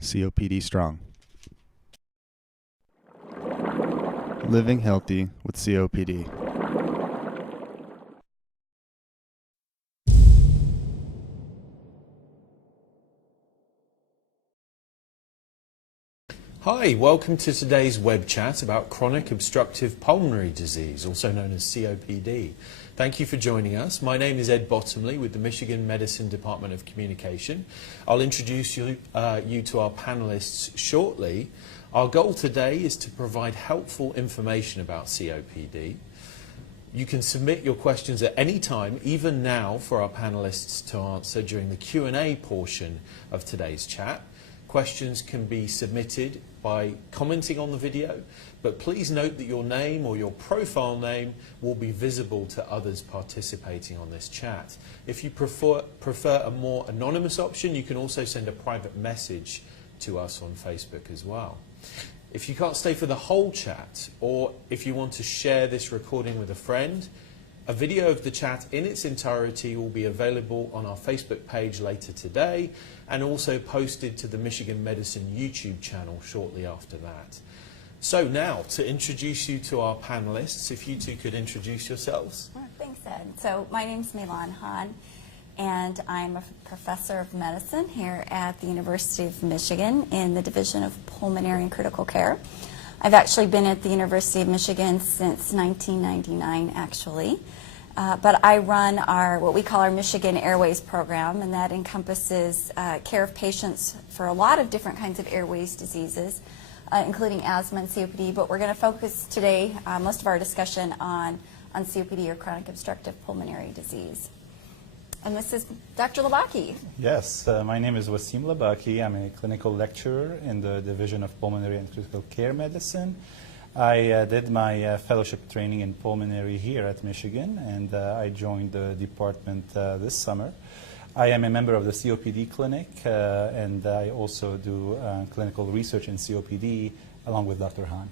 COPD strong. Living healthy with COPD. Hi, welcome to today's web chat about chronic obstructive pulmonary disease, also known as COPD. Thank you for joining us. My name is Ed Bottomley with the Michigan Medicine Department of Communication. I'll introduce you to our panelists shortly. Our goal today is to provide helpful information about COPD. You can submit your questions at any time, even now, for our panelists to answer during the Q&A portion of today's chat. Questions can be submitted by commenting on the video, but please note that your name or your profile name will be visible to others participating on this chat. If you prefer a more anonymous option, you can also send a private message to us on Facebook as well. If you can't stay for the whole chat, or if you want to share this recording with a friend, a video of the chat in its entirety will be available on our Facebook page later today and also posted to the Michigan Medicine YouTube channel shortly after that. So now, to introduce you to our panelists, if you two could introduce yourselves. Thanks, Ed. So my name's Milan Han, and I'm a professor of medicine here at the University of Michigan in the Division of Pulmonary and Critical Care. I've actually been at the University of Michigan since 1999, actually. But I run what we call our Michigan Airways program, and that encompasses care of patients for a lot of different kinds of airways diseases, including asthma and COPD. But we're going to focus today, most of our discussion, on COPD, or chronic obstructive pulmonary disease. And this is Dr. Labaki. Yes, my name is Wasim Labaki. I'm a clinical lecturer in the Division of Pulmonary and Critical Care Medicine. I did my fellowship training in pulmonary here at Michigan, and I joined the department this summer. I am a member of the COPD clinic, and I also do clinical research in COPD along with Dr. Han.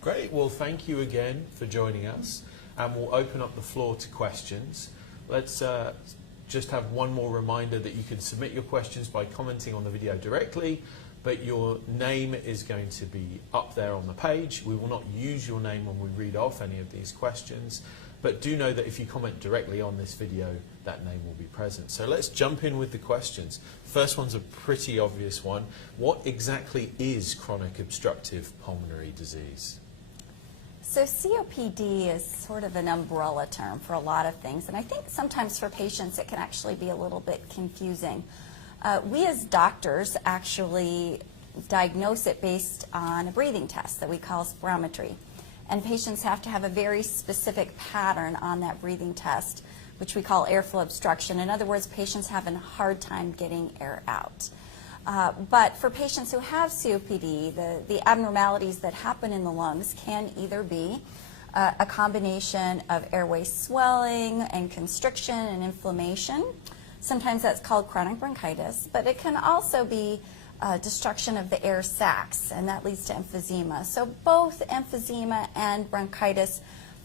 Great. Well, thank you again for joining us, and we'll open up the floor to questions. Let's just have one more reminder that you can submit your questions by commenting on the video directly, but your name is going to be up there on the page. We will not use your name when we read off any of these questions, but do know that if you comment directly on this video, that name will be present. So let's jump in with the questions. First one's a pretty obvious one. What exactly is chronic obstructive pulmonary disease? So COPD is sort of an umbrella term for a lot of things, and I think sometimes for patients it can actually be a little bit confusing. We as doctors actually diagnose it based on a breathing test that we call spirometry, and patients have to have a very specific pattern on that breathing test, which we call airflow obstruction. In other words, patients have a hard time getting air out. But for patients who have COPD, the abnormalities that happen in the lungs can either be a combination of airway swelling and constriction and inflammation. Sometimes that's called chronic bronchitis, but it can also be destruction of the air sacs, and that leads to emphysema. So both emphysema and bronchitis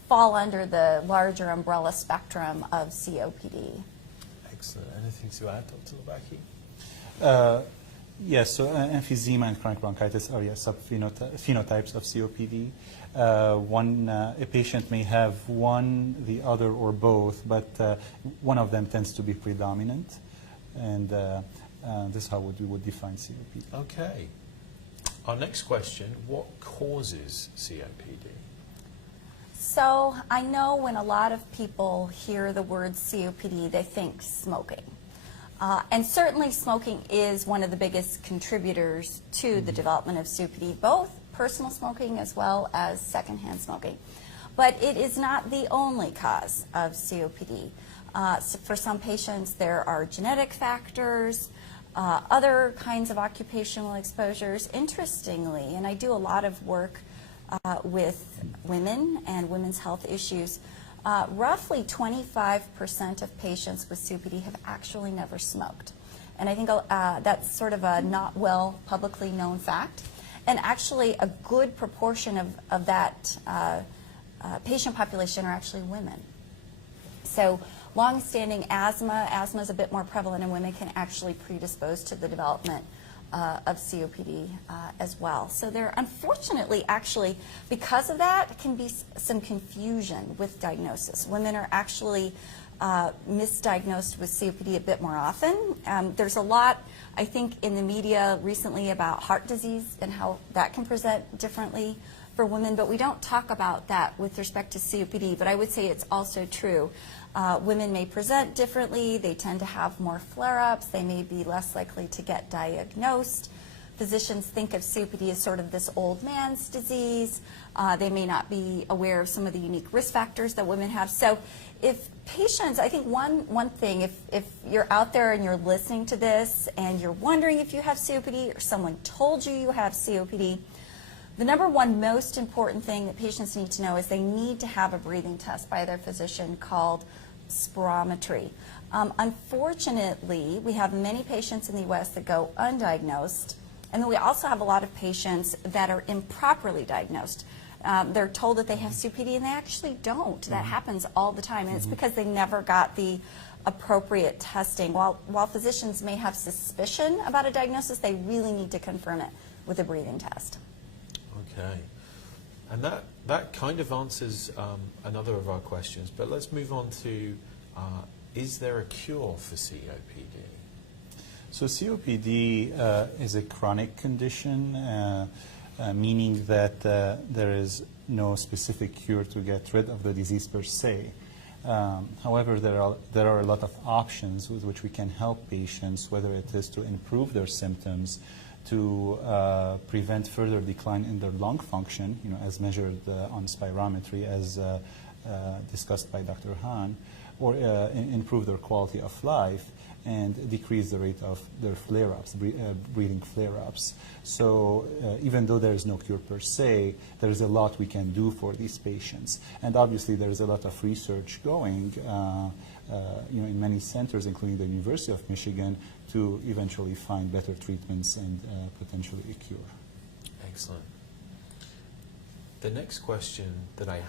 fall under the larger umbrella spectrum of COPD. Excellent. Anything to add, Dr. Labaki? Yes, so emphysema and chronic bronchitis are subphenotypes of COPD. A patient may have one, the other, or both, but one of them tends to be predominant, and this is how we would define COPD. Okay. Our next question, what causes COPD? So I know when a lot of people hear the word COPD, they think smoking. And certainly smoking is one of the biggest contributors to the development of COPD, both personal smoking as well as secondhand smoking. But it is not the only cause of COPD. So for some patients there are genetic factors, other kinds of occupational exposures. Interestingly, and I do a lot of work with women and women's health issues, roughly 25% of patients with COPD have actually never smoked. And I think that's sort of a not well publicly known fact. And actually a good proportion of that patient population are actually women. So long-standing asthma is a bit more prevalent in women, can actually predispose to the development of COPD as well. So there, unfortunately, actually, because of that, can be some confusion with diagnosis. Women are actually misdiagnosed with COPD a bit more often. There's a lot, I think, in the media recently about heart disease and how that can present differently for women, but we don't talk about that with respect to COPD, but I would say it's also true. Women may present differently, they tend to have more flare-ups, they may be less likely to get diagnosed. Physicians think of COPD as sort of this old man's disease. They may not be aware of some of the unique risk factors that women have. So if patients, I think one thing, if you're out there and you're listening to this and you're wondering if you have COPD or someone told you you have COPD, the number one most important thing that patients need to know is they need to have a breathing test by their physician called spirometry. Unfortunately, we have many patients in the U.S. that go undiagnosed, and then we also have a lot of patients that are improperly diagnosed. They're told that they have COPD and they actually don't. That happens all the time, and it's because they never got the appropriate testing. While physicians may have suspicion about a diagnosis, they really need to confirm it with a breathing test. Okay. And that kind of answers another of our questions, but let's move on to, is there a cure for COPD? So COPD is a chronic condition, meaning that there is no specific cure to get rid of the disease per se. However, there are a lot of options with which we can help patients, whether it is to improve their symptoms, to prevent further decline in their lung function, as measured on spirometry, as discussed by Dr. Hahn, or improve their quality of life and decrease the rate of their flare-ups, breathing flare-ups. So even though there is no cure per se, there is a lot we can do for these patients. And obviously there is a lot of research going in many centers, including the University of Michigan, to eventually find better treatments and potentially a cure. Excellent. The next question that I have,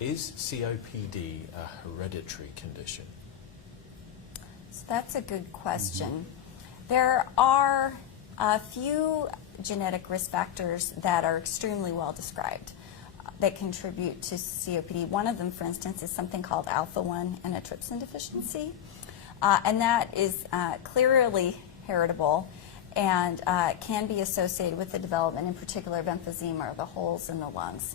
is COPD a hereditary condition? So that's a good question. There are a few genetic risk factors that are extremely well described that contribute to COPD. One of them, for instance, is something called alpha-1 antitrypsin deficiency, and that is clearly heritable and can be associated with the development, in particular, of emphysema, or the holes in the lungs.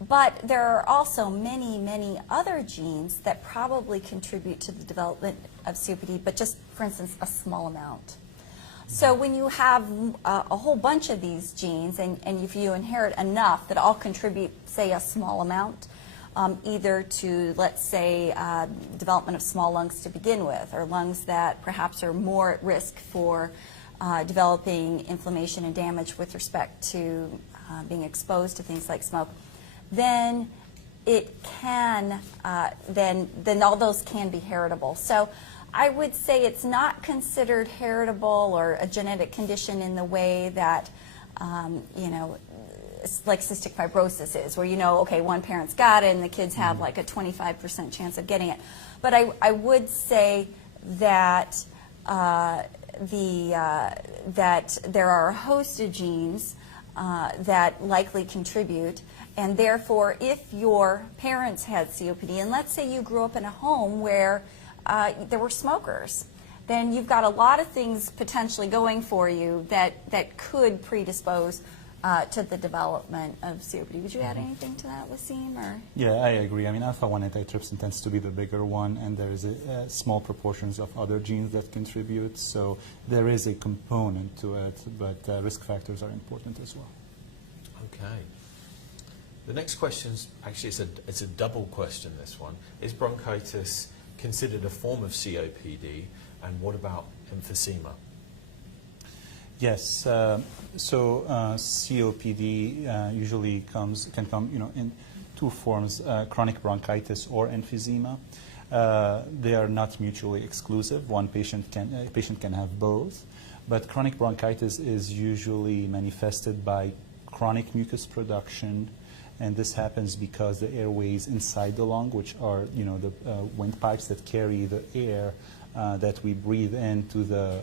But there are also many, many other genes that probably contribute to the development of COPD, but just, for instance, a small amount. So when you have a whole bunch of these genes, and if you inherit enough that all contribute, say, a small amount, either to, let's say, development of small lungs to begin with, or lungs that perhaps are more at risk for developing inflammation and damage with respect to being exposed to things like smoke, then it can, then all those can be heritable. So I would say it's not considered heritable or a genetic condition in the way that, like cystic fibrosis is, where okay, one parent's got it and the kids have like a 25% chance of getting it. But I would say that that there are a host of genes that likely contribute, and therefore if your parents had COPD, and let's say you grew up in a home where there were smokers, then you've got a lot of things potentially going for you that could predispose to the development of COPD. Would you add anything to that, Wasim? Or? Yeah, I agree. I mean, alpha-1 antitrypsin tends to be the bigger one, and there's small proportions of other genes that contribute, so there is a component to it, but risk factors are important as well. Okay. The next question's actually, it's a double question, this one. Is bronchitis considered a form of COPD, and what about emphysema? Yes, COPD usually can come in two forms, chronic bronchitis or emphysema. They are not mutually exclusive. A patient can have both, but chronic bronchitis is usually manifested by chronic mucus production, and this happens because the airways inside the lung, which are the windpipes that carry the air that we breathe into the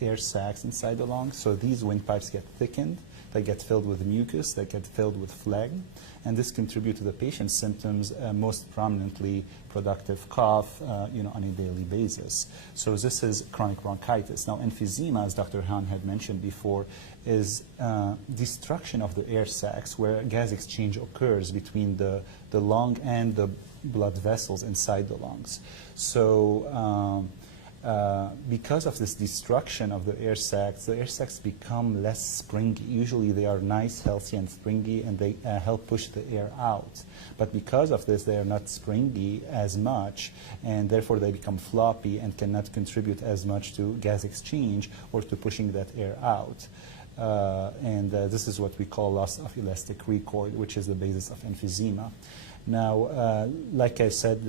air sacs inside the lungs. So these windpipes get thickened, they get filled with mucus, they get filled with phlegm, and this contributes to the patient's symptoms, most prominently productive cough, on a daily basis. So this is chronic bronchitis. Now, emphysema, as Dr. Han had mentioned before, is destruction of the air sacs where gas exchange occurs between the lung and the blood vessels inside the lungs. So because of this destruction of the air sacs become less springy. Usually they are nice, healthy, and springy, and they help push the air out. But because of this, they are not springy as much, and therefore they become floppy and cannot contribute as much to gas exchange or to pushing that air out. This is what we call loss of elastic recoil, which is the basis of emphysema. Now, like I said,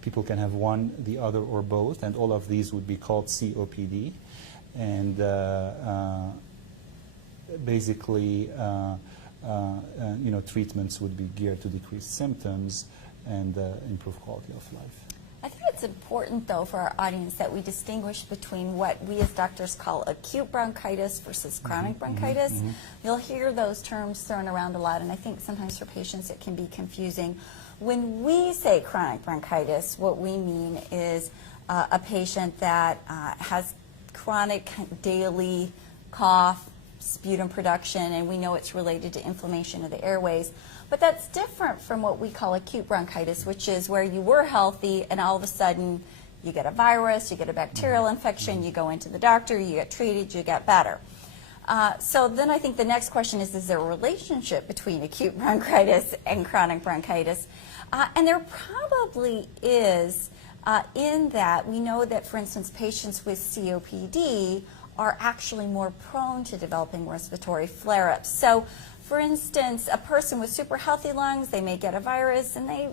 people can have one, the other, or both, and all of these would be called COPD. And basically, treatments would be geared to decrease symptoms and improve quality of life. I think it's important, though, for our audience that we distinguish between what we as doctors call acute bronchitis versus chronic bronchitis. You'll hear those terms thrown around a lot, and I think sometimes for patients it can be confusing. When we say chronic bronchitis, what we mean is a patient that has chronic daily cough, sputum production, and we know it's related to inflammation of the airways. But that's different from what we call acute bronchitis, which is where you were healthy and all of a sudden you get a virus, you get a bacterial infection, you go into the doctor, you get treated, you get better. So then I think the next question is there a relationship between acute bronchitis and chronic bronchitis? And there probably is, in that we know that, for instance, patients with COPD are actually more prone to developing respiratory flare-ups. So, for instance, a person with super healthy lungs, they may get a virus and they,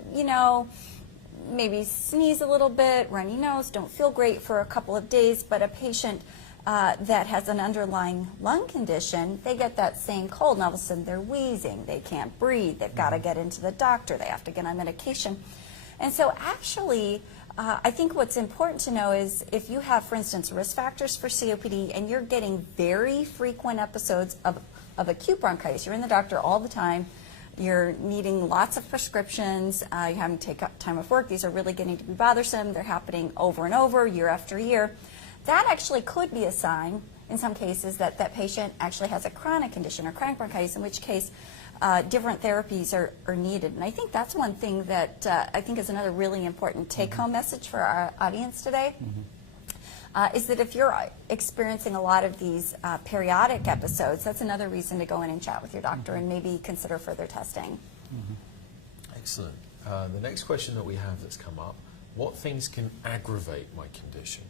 maybe sneeze a little bit, runny nose, don't feel great for a couple of days, but a patient that has an underlying lung condition, they get that same cold and all of a sudden they're wheezing, they can't breathe, they've got to get into the doctor, they have to get on medication. And so actually, I think what's important to know is if you have, for instance, risk factors for COPD and you're getting very frequent episodes of acute bronchitis, you're in the doctor all the time, you're needing lots of prescriptions, you're having to take up time off work, these are really getting to be bothersome, they're happening over and over, year after year, that actually could be a sign, in some cases, that that patient actually has a chronic condition or chronic bronchitis, in which case different therapies are needed. And I think that's one thing that I think is another really important take-home message for our audience today, is that if you're experiencing a lot of these periodic episodes, that's another reason to go in and chat with your doctor and maybe consider further testing. Excellent. The next question that we have that's come up, what things can aggravate my condition?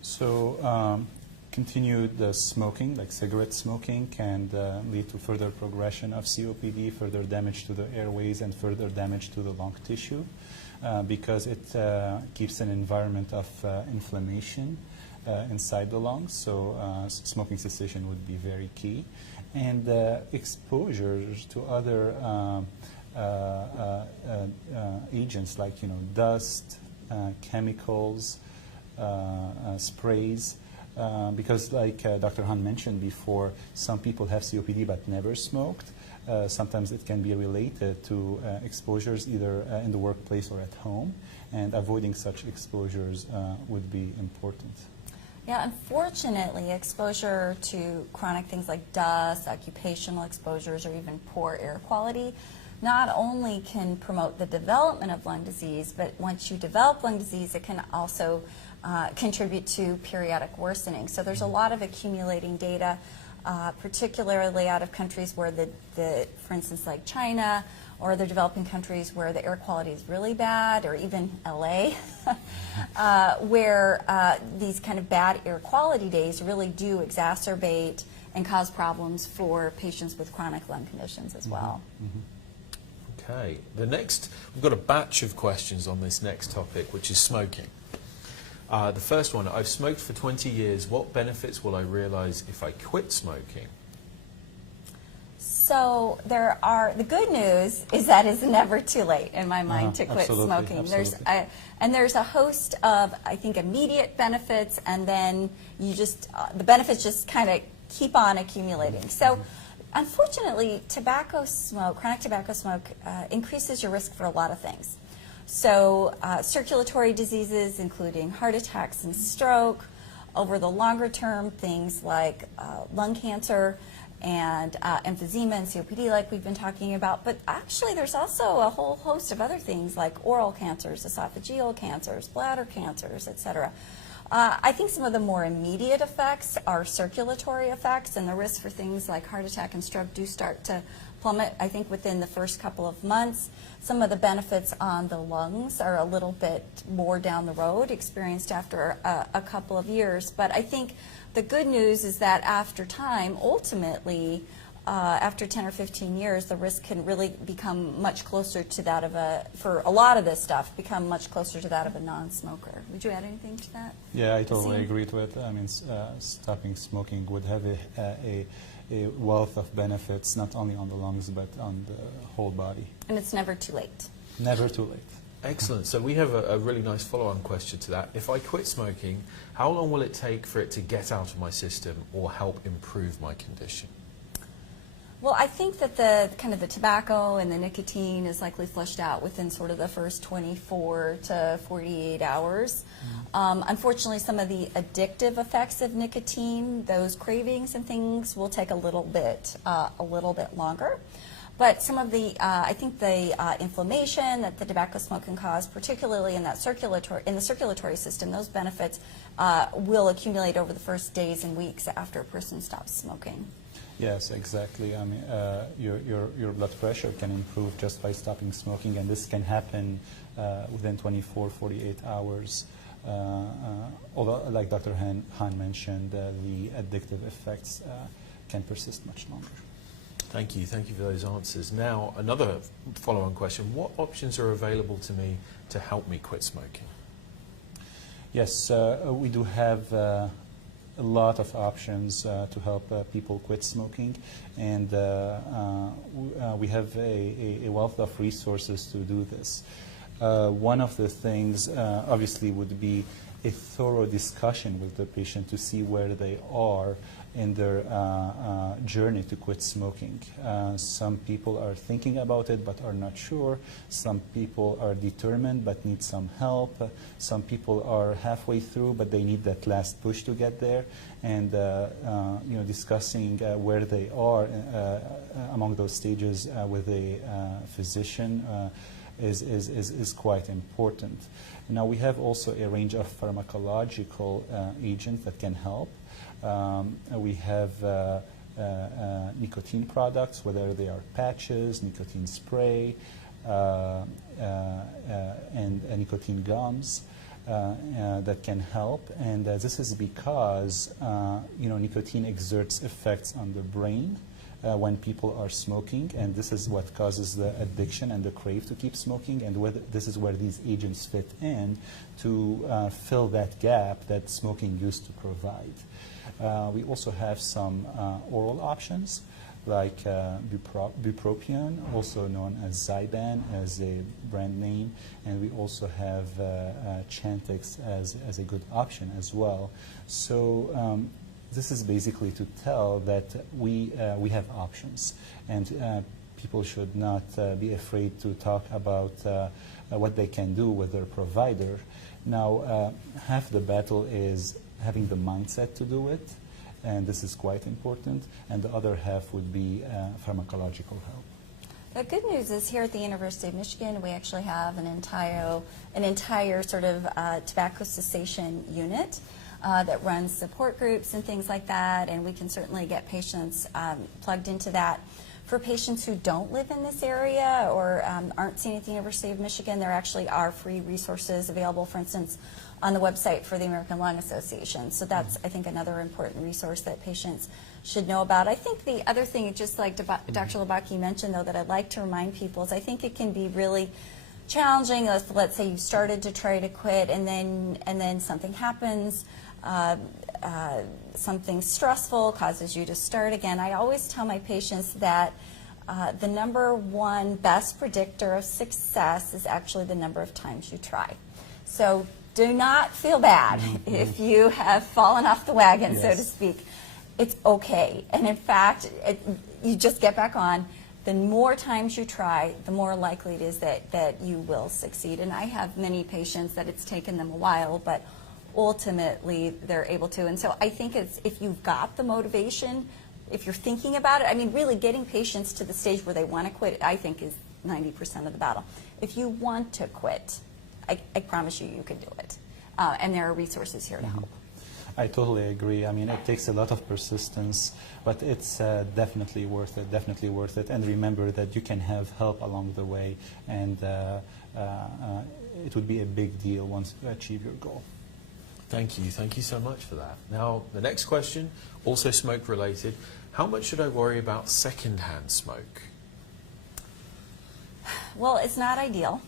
So continued smoking, like cigarette smoking, can lead to further progression of COPD, further damage to the airways, and further damage to the lung tissue because it keeps an environment of inflammation inside the lungs. So smoking cessation would be very key. And exposures to other agents like dust, chemicals, sprays, because like Dr. Han mentioned before, some people have COPD but never smoked. Sometimes it can be related to exposures either in the workplace or at home, and avoiding such exposures would be important. Yeah, unfortunately, exposure to chronic things like dust, occupational exposures, or even poor air quality not only can promote the development of lung disease, but once you develop lung disease, it can also contribute to periodic worsening. So there's a lot of accumulating data, particularly out of countries where for instance, like China, or the developing countries where the air quality is really bad, or even LA, where these kind of bad air quality days really do exacerbate and cause problems for patients with chronic lung conditions as well. Okay, we've got a batch of questions on this next topic, which is smoking. The first one, I've smoked for 20 years. What benefits will I realize if I quit smoking? So the good news is that it's never too late in my mind to quit absolutely, smoking. absolutely. There's a host of, I think, immediate benefits, and then you just, the benefits just kind of keep on accumulating. So unfortunately, chronic tobacco smoke increases your risk for a lot of things. So circulatory diseases, including heart attacks and stroke. Over the longer term, things like lung cancer and emphysema and COPD, like we've been talking about. But actually, there's also a whole host of other things like oral cancers, esophageal cancers, bladder cancers, etc. I think some of the more immediate effects are circulatory effects, and the risk for things like heart attack and stroke do start to plummet, I think, within the first couple of months. Some of the benefits on the lungs are a little bit more down the road, experienced after a couple of years. But I think the good news is that after time, ultimately, after 10 or 15 years, the risk can really become much closer to that of for a lot of this stuff, become much closer to that of a non-smoker. Would you add anything to that? Yeah, I totally agree with it. I mean, stopping smoking would have a wealth of benefits, not only on the lungs, but on the whole body. And it's never too late. Never too late. Excellent. So we have a really nice follow-on question to that. If I quit smoking, how long will it take for it to get out of my system or help improve my condition? Well, I think that the tobacco and the nicotine is likely flushed out within sort of the first 24 to 48 hours. Unfortunately, some of the addictive effects of nicotine, those cravings and things, will take a little bit longer. But some of the, I think the inflammation that the tobacco smoke can cause, particularly in the circulatory system, those benefits will accumulate over the first days and weeks after a person stops smoking. Yes, exactly. I mean, your blood pressure can improve just by stopping smoking, and this can happen within 24, 48 hours. Although, like Dr. Han mentioned, the addictive effects can persist much longer. Thank you for those answers. Now, another follow-on question. What options are available to me to help me quit smoking? Yes, we do have a lot of options to help people quit smoking, and we have a wealth of resources to do this. One of the things obviously would be a thorough discussion with the patient to see where they are in their journey to quit smoking. Some people are thinking about it but are not sure. Some people are determined but need some help. Some people are halfway through but they need that last push to get there. And discussing where they are among those stages with a physician is quite important. Now, we have also a range of pharmacological agents that can help. We have nicotine products, whether they are patches, nicotine spray, and nicotine gums that can help. And this is because nicotine exerts effects on the brain when people are smoking, and this is what causes the addiction and the crave to keep smoking, and this is where these agents fit in to fill that gap that smoking used to provide. We also have some oral options like bupropion, also known as Zyban as a brand name, and we also have Chantix as a good option as well. So this is basically to tell that we have options, and people should not be afraid to talk about what they can do with their provider. Now, half the battle is having the mindset to do it, and this is quite important, and the other half would be pharmacological help. The good news is here at the University of Michigan, we actually have an entire sort of tobacco cessation unit that runs support groups and things like that, and we can certainly get patients plugged into that. For patients who don't live in this area or aren't seen at the University of Michigan, there actually are free resources available, for instance, on the website for the American Lung Association. So that's, I think, another important resource that patients should know about. I think the other thing, just like Dr. LhwCOPD mentioned, though, that I'd like to remind people is I think it can be really challenging. Let's say you started to try to quit, and then something happens. Something stressful causes you to start again. I always tell my patients that the number one best predictor of success is actually the number of times you try. So do not feel bad if you have fallen off the wagon, so to speak. It's okay. And in fact, you just get back on. The more times you try, the more likely it is that you will succeed. And I have many patients that it's taken them a while, but ultimately they're able to. And so I think it's, if you've got the motivation, if you're thinking about it, I mean, really getting patients to the stage where they want to quit, I think is 90% of the battle. If you want to quit, I promise you, you can do it. And there are resources here to help. I totally agree. I mean, it takes a lot of persistence, but it's definitely worth it, definitely worth it. And remember that you can have help along the way, and it would be a big deal once you achieve your goal. Thank you so much for that. Now, the next question, also smoke related. How much should I worry about secondhand smoke? Well, it's not ideal.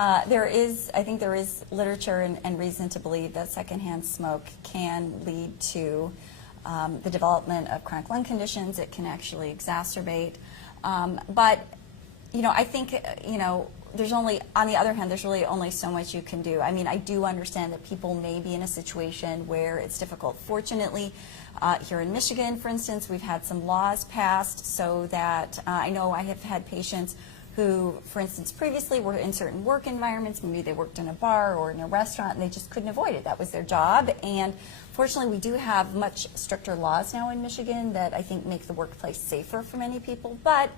I think there is literature and reason to believe that secondhand smoke can lead to the development of chronic lung conditions. It can actually exacerbate. But, you know, I think, you know, there's only, on the other hand, there's really only so much you can do. I mean, I do understand that people may be in a situation where it's difficult. Fortunately, here in Michigan, for instance, we've had some laws passed so that I know I have had patients who, for instance, previously were in certain work environments. Maybe they worked in a bar or in a restaurant and they just couldn't avoid it. That was their job. And fortunately, we do have much stricter laws now in Michigan that I think make the workplace safer for many people. But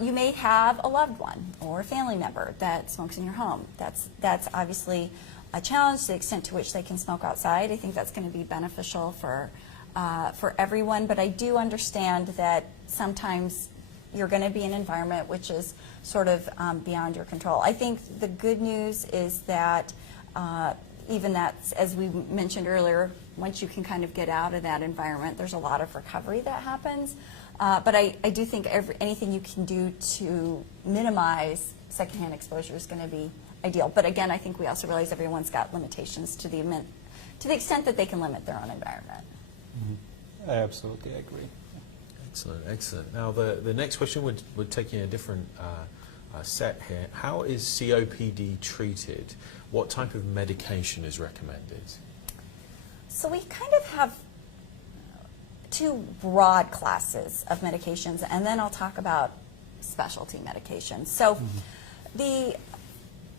you may have a loved one or a family member that smokes in your home. That's obviously a challenge to the extent to which they can smoke outside. I think that's going to be beneficial for everyone. But I do understand that sometimes you're going to be in an environment which is sort of beyond your control. I think the good news is that even that, as we mentioned earlier, once you can kind of get out of that environment, there's a lot of recovery that happens. But I do think anything you can do to minimize secondhand exposure is going to be ideal. But again, I think we also realize everyone's got limitations to the extent that they can limit their own environment. I absolutely agree. Excellent, excellent. Now, the next question would take you in a different set here. How is COPD treated? What type of medication is recommended? So we kind of have two broad classes of medications, and then I'll talk about specialty medications. So the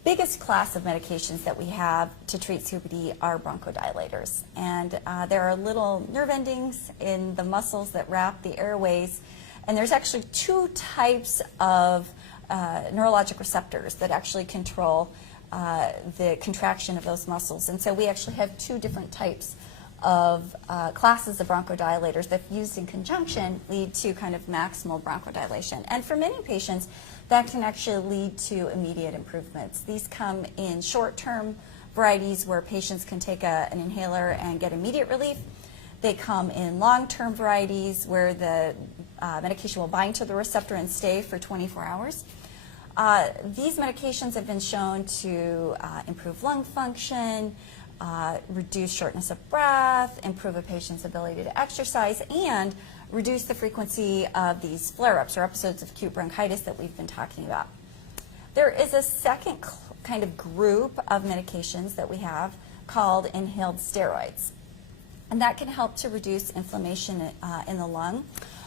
biggest class of medications that we have to treat COPD are bronchodilators. And there are little nerve endings in the muscles that wrap the airways. And there's actually two types of neurologic receptors that actually control the contraction of those muscles. And so we actually have two different types of classes of bronchodilators that, used in conjunction, lead to kind of maximal bronchodilation. And for many patients, that can actually lead to immediate improvements. These come in short-term varieties where patients can take an inhaler and get immediate relief. They come in long-term varieties where the medication will bind to the receptor and stay for 24 hours. These medications have been shown to improve lung function, reduce shortness of breath, improve a patient's ability to exercise, and reduce the frequency of these flare-ups or episodes of acute bronchitis that we've been talking about. There is a second kind of group of medications that we have called inhaled steroids, and that can help to reduce inflammation in the lung.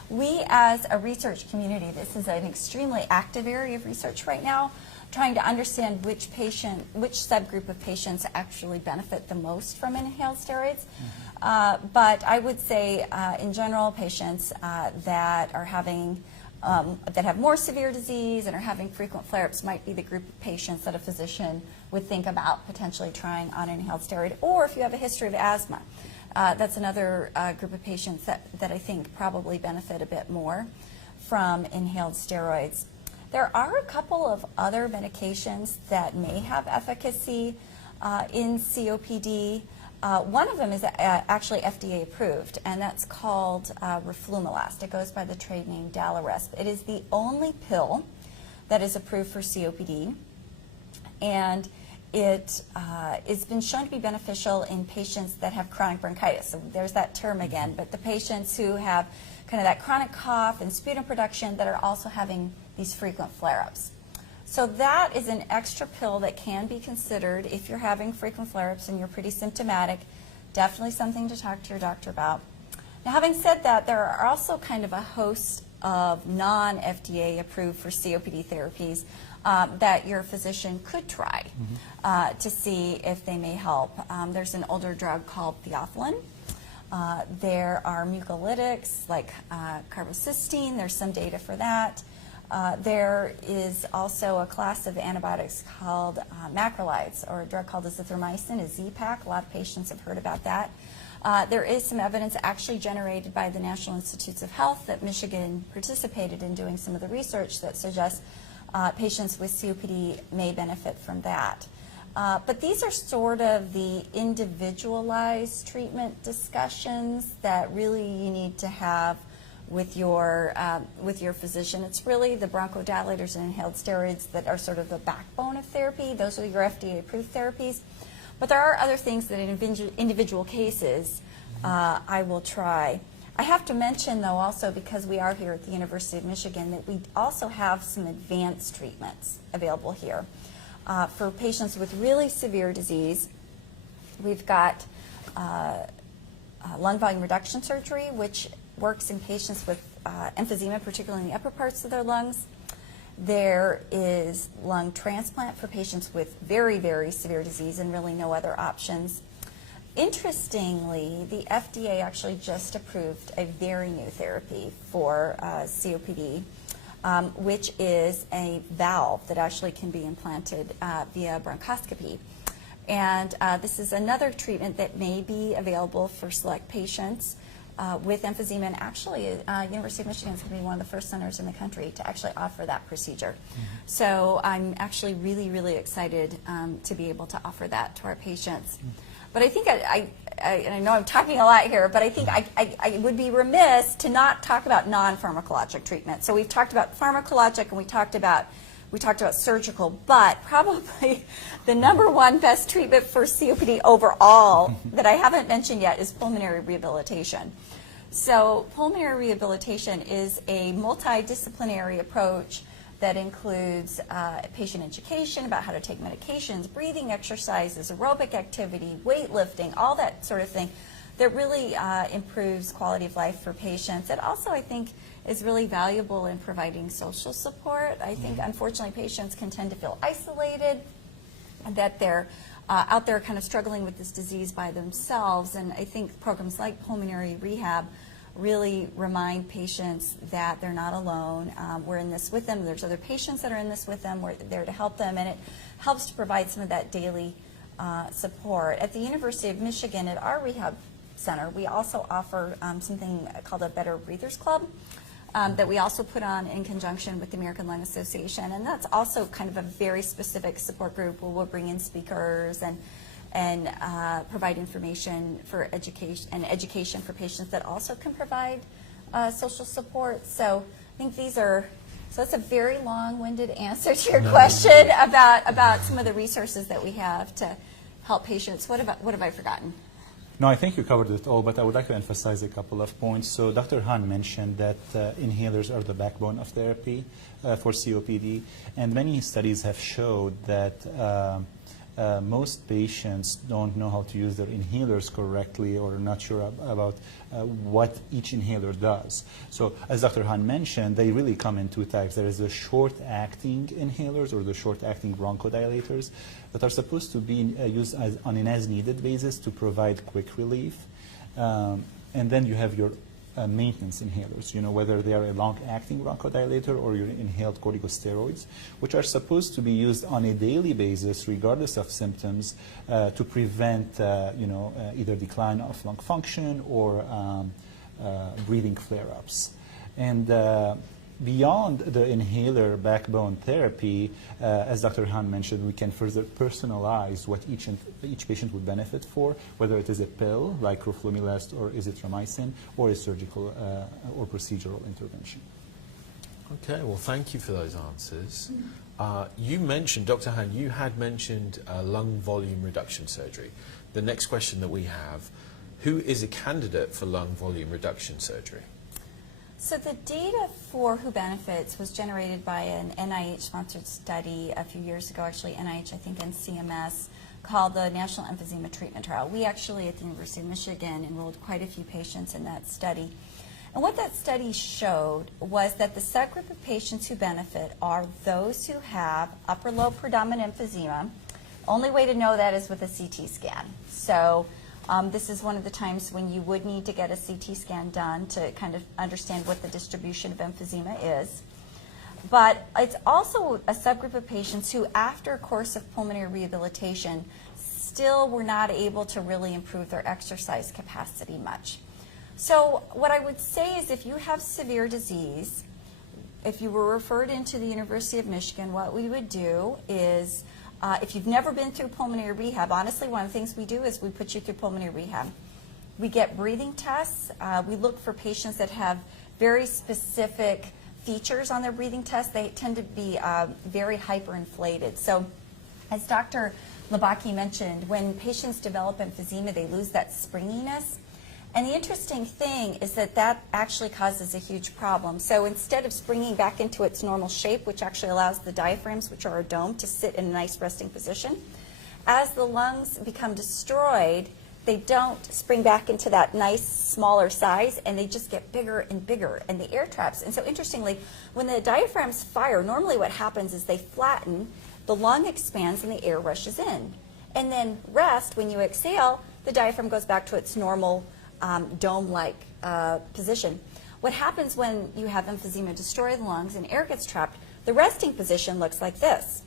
We, as a research community, this is an extremely active area of research right now, trying to understand which subgroup of patients actually benefit the most from inhaled steroids. But I would say, in general, patients that are having, that have more severe disease and are having frequent flare-ups might be the group of patients that a physician would think about potentially trying on an inhaled steroid. Or if you have a history of asthma, that's another group of patients that I think probably benefit a bit more from inhaled steroids. There are a couple of other medications that may have efficacy in COPD. One of them is actually FDA approved, and that's called roflumilast. It goes by the trade name Daliresp. It is the only pill that is approved for COPD, and it's been shown to be beneficial in patients that have chronic bronchitis. So there's that term again, but the patients who have kind of that chronic cough and sputum production that are also having these frequent flare-ups. So that is an extra pill that can be considered if you're having frequent flare-ups and you're pretty symptomatic. Definitely something to talk to your doctor about. Now, having said that, there are also kind of a host of non-FDA approved for COPD therapies that your physician could try to see if they may help. There's an older drug called theophylline. There are mucolytics like carbocysteine. There's some data for that. There is also a class of antibiotics called macrolides, or a drug called azithromycin, a Z-Pak. A lot of patients have heard about that. There is some evidence actually generated by the National Institutes of Health that Michigan participated in doing some of the research that suggests patients with COPD may benefit from that. But these are sort of the individualized treatment discussions that really you need to have with your physician. It's really the bronchodilators and inhaled steroids that are sort of the backbone of therapy. Those are your FDA-approved therapies. But there are other things that in individual cases I will try. I have to mention, though, also, because we are here at the University of Michigan, that we also have some advanced treatments available here. For patients with really severe disease, we've got lung volume reduction surgery, which works in patients with emphysema, particularly in the upper parts of their lungs. There is lung transplant for patients with very, very severe disease and really no other options. Interestingly, the FDA actually just approved a very new therapy for COPD, which is a valve that actually can be implanted via bronchoscopy. And this is another treatment that may be available for select patients with emphysema. And actually, University of Michigan is going to be one of the first centers in the country to actually offer that procedure. So I'm actually really, really excited to be able to offer that to our patients. But I think and I know I'm talking a lot here, but I think I would be remiss to not talk about non-pharmacologic treatment. So we've talked about pharmacologic and we talked about surgical, but probably the #1 best treatment for COPD overall that I haven't mentioned yet is pulmonary rehabilitation. So pulmonary rehabilitation is a multidisciplinary approach that includes patient education about how to take medications, breathing exercises, aerobic activity, weightlifting, all that sort of thing that really improves quality of life for patients. It also, I think, is really valuable in providing social support. I think, unfortunately, patients can tend to feel isolated and that they're out there kind of struggling with this disease by themselves. And I think programs like pulmonary rehab really remind patients that they're not alone. We're in this with them. There's other patients that are in this with them. We're there to help them, and it helps to provide some of that daily support. At the University of Michigan, at our rehab center, we also offer something called a Better Breathers Club that we also put on in conjunction with the American Lung Association, and that's also kind of a very specific support group where we'll bring in speakers and provide information for education for patients that also can provide social support. So I think so that's a very long-winded answer to your question about some of the resources that we have to help patients. What have I forgotten? No, I think you covered it all, but I would like to emphasize a couple of points. So Dr. Han mentioned that inhalers are the backbone of therapy for COPD, and many studies have showed that most patients don't know how to use their inhalers correctly or are not sure about what each inhaler does. So as Dr. Han mentioned, they really come in two types. There is the short-acting inhalers or the short-acting bronchodilators that are supposed to be used on an as-needed basis to provide quick relief. And then you have your maintenance inhalers, whether they are a long-acting bronchodilator or your inhaled corticosteroids, which are supposed to be used on a daily basis regardless of symptoms to prevent, either decline of lung function or breathing flare-ups. And beyond the inhaler backbone therapy, as Dr. Han mentioned, we can further personalize what each patient would benefit for, whether it is a pill like roflumilast or azithromycin, or a surgical or procedural intervention. Okay, well, thank you for those answers. You mentioned, Dr. Han, you had mentioned lung volume reduction surgery. The next question that we have, who is a candidate for lung volume reduction surgery? So the data for who benefits was generated by an NIH-sponsored study a few years ago, actually NIH, I think, and CMS, called the National Emphysema Treatment Trial. We actually, at the University of Michigan, enrolled quite a few patients in that study. And what that study showed was that the subgroup of patients who benefit are those who have upper lobe predominant emphysema. Only way to know that is with a CT scan. So this is one of the times when you would need to get a CT scan done to kind of understand what the distribution of emphysema is. But it's also a subgroup of patients who, after a course of pulmonary rehabilitation, still were not able to really improve their exercise capacity much. So what I would say is if you have severe disease, if you were referred into the University of Michigan, what we would do is, if you've never been through pulmonary rehab, honestly, one of the things we do is we put you through pulmonary rehab. We get breathing tests. We look for patients that have very specific features on their breathing tests. They tend to be very hyperinflated. So as Dr. LHwCOPD mentioned, when patients develop emphysema, they lose that springiness. And the interesting thing is that that actually causes a huge problem. So instead of springing back into its normal shape, which actually allows the diaphragms, which are a dome, to sit in a nice resting position, as the lungs become destroyed, they don't spring back into that nice smaller size, and they just get bigger and bigger, and the air traps. And so interestingly, when the diaphragms fire, normally what happens is they flatten, the lung expands, and the air rushes in. And then rest, when you exhale, the diaphragm goes back to its normal dome-like position. What happens when you have emphysema destroy the lungs and air gets trapped, the resting position looks like this.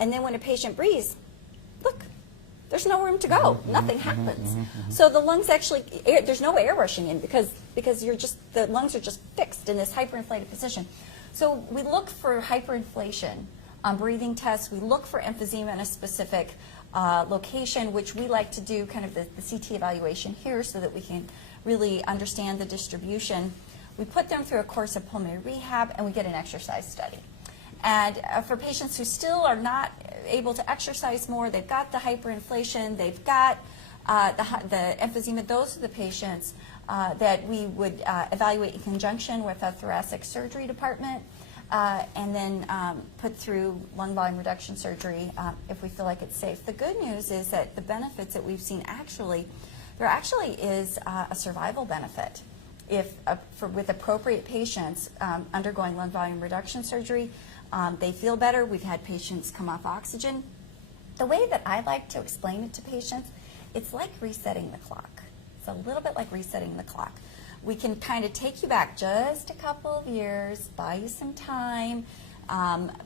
And then when a patient breathes, look, there's no room to go. Nothing happens. So the lungs actually, there's no air rushing in because you're just, the lungs are just fixed in this hyperinflated position. So we look for hyperinflation on breathing tests. We look for emphysema in a specific location, which we like to do kind of the CT evaluation here so that we can really understand the distribution. We put them through a course of pulmonary rehab, and we get an exercise study. And for patients who still are not able to exercise more, they've got the hyperinflation, they've got the emphysema, those are the patients that we would evaluate in conjunction with a thoracic surgery department, and then put through lung volume reduction surgery if we feel like it's safe. The good news is that the benefits that we've seen actually, there actually is a survival benefit. If with appropriate patients undergoing lung volume reduction surgery, they feel better. We've had patients come off oxygen. The way that I like to explain it to patients, it's like resetting the clock. It's a little bit like resetting the clock. We can kind of take you back just a couple of years, buy you some time,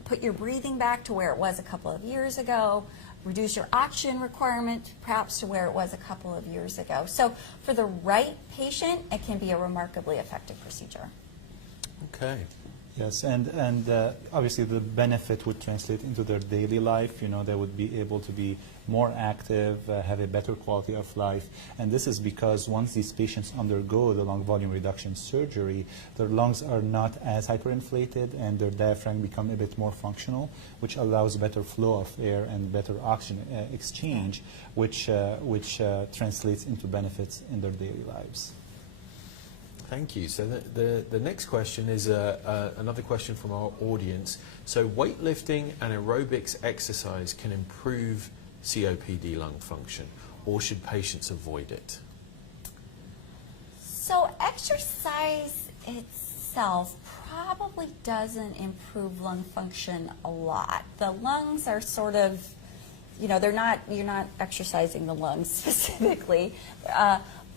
put your breathing back to where it was a couple of years ago, reduce your oxygen requirement perhaps to where it was a couple of years ago. So for the right patient, it can be a remarkably effective procedure. Okay. Yes, and obviously the benefit would translate into their daily life. You know, they would be able to be more active, have a better quality of life. And this is because once these patients undergo the lung volume reduction surgery, their lungs are not as hyperinflated and their diaphragm become a bit more functional, which allows better flow of air and better oxygen exchange, which translates into benefits in their daily lives. Thank you. So the next question is another question from our audience. So weightlifting and aerobics exercise can improve COPD lung function, or should patients avoid it? So exercise itself probably doesn't improve lung function a lot. The lungs are sort of, you know, you're not exercising the lungs specifically,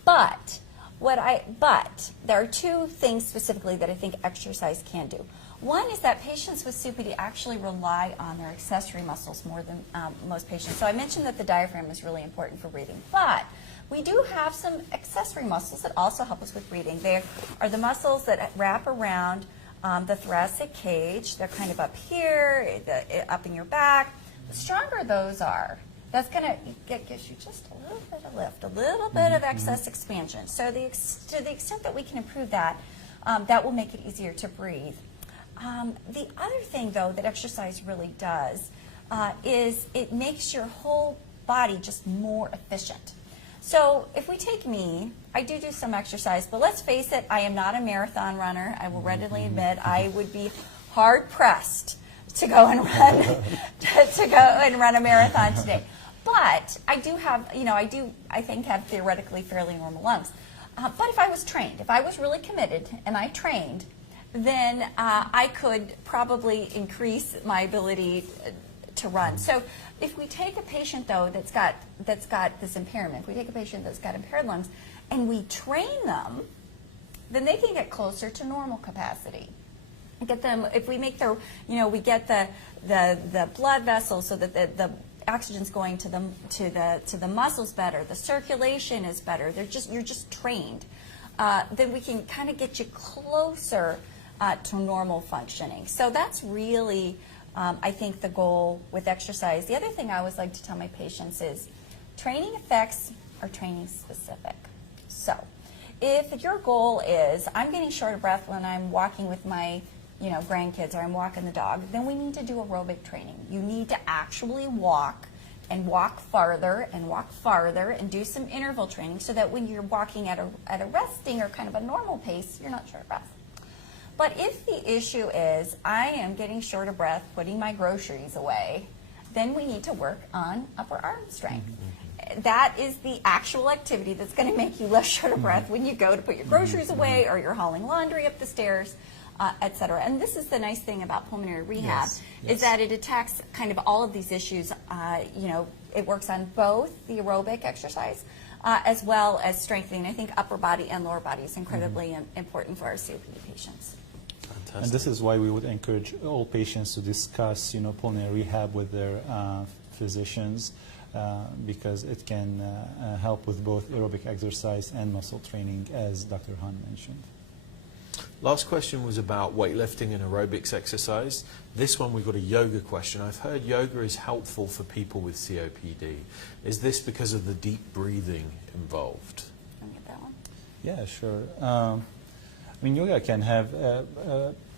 but there are two things specifically that I think exercise can do. One is that patients with COPD actually rely on their accessory muscles more than most patients. So I mentioned that the diaphragm is really important for breathing, but we do have some accessory muscles that also help us with breathing. They are the muscles that wrap around the thoracic cage. They're kind of up here, up in your back. The stronger those are, that's going to gives you just a little bit of lift, a little bit of excess expansion. So to the extent that we can improve that, that will make it easier to breathe. The other thing, though, that exercise really does is it makes your whole body just more efficient. So if we take me, I do some exercise, but let's face it, I am not a marathon runner. I will readily admit I would be hard-pressed to go and run a marathon today. But I do have, I think have theoretically fairly normal lungs. But if I was trained, if I was really committed and I trained, then I could probably increase my ability to run. So if we take a patient, though, that's got this impairment, if we take a patient that's got impaired lungs and we train them, then they can get closer to normal capacity. Get them, if we make their, we get the blood vessels so that the oxygen's going to the muscles better, the circulation is better, you're just trained, then we can kind of get you closer to normal functioning. So that's really, I think, the goal with exercise. The other thing I always like to tell my patients is training effects are training specific. So if your goal is, I'm getting short of breath when I'm walking with my grandkids, or I'm walking the dog, then we need to do aerobic training. You need to actually walk farther and do some interval training so that when you're walking at a resting or kind of a normal pace, you're not short of breath. But if the issue is I am getting short of breath putting my groceries away, then we need to work on upper arm strength. That is the actual activity that's going to make you less short of breath when you go to put your groceries away or you're hauling laundry up the stairs, et cetera. And this is the nice thing about pulmonary rehab, is that it attacks kind of all of these issues. It works on both the aerobic exercise as well as strengthening. I think upper body and lower body is incredibly important for our COPD patients. Fantastic. And this is why we would encourage all patients to discuss, pulmonary rehab with their physicians, because it can help with both aerobic exercise and muscle training, as Dr. Han mentioned. Last question was about weightlifting and aerobics exercise. This one, we've got a yoga question. I've heard yoga is helpful for people with COPD. Is this because of the deep breathing involved? Can I get that one? Yeah, sure. Yoga can have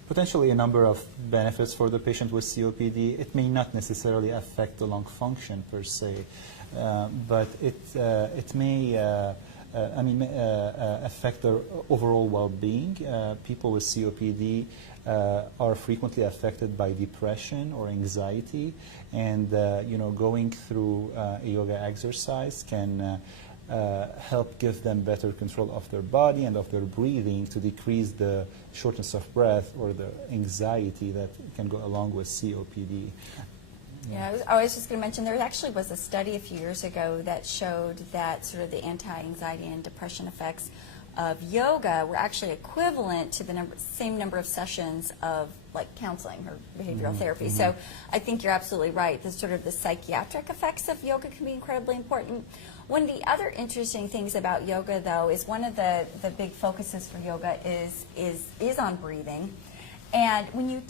potentially a number of benefits for the patient with COPD. It may not necessarily affect the lung function per se, but it may affect their overall well-being. People with COPD are frequently affected by depression or anxiety, and going through a yoga exercise can help give them better control of their body and of their breathing to decrease the shortness of breath or the anxiety that can go along with COPD. Yeah, I was just going to mention there actually was a study a few years ago that showed that sort of the anti-anxiety and depression effects of yoga were actually equivalent to the same number of sessions of like counseling or behavioral therapy. So I think you're absolutely right. The sort of the psychiatric effects of yoga can be incredibly important. One of the other interesting things about yoga, though, is one of the big focuses for yoga is on breathing. And when you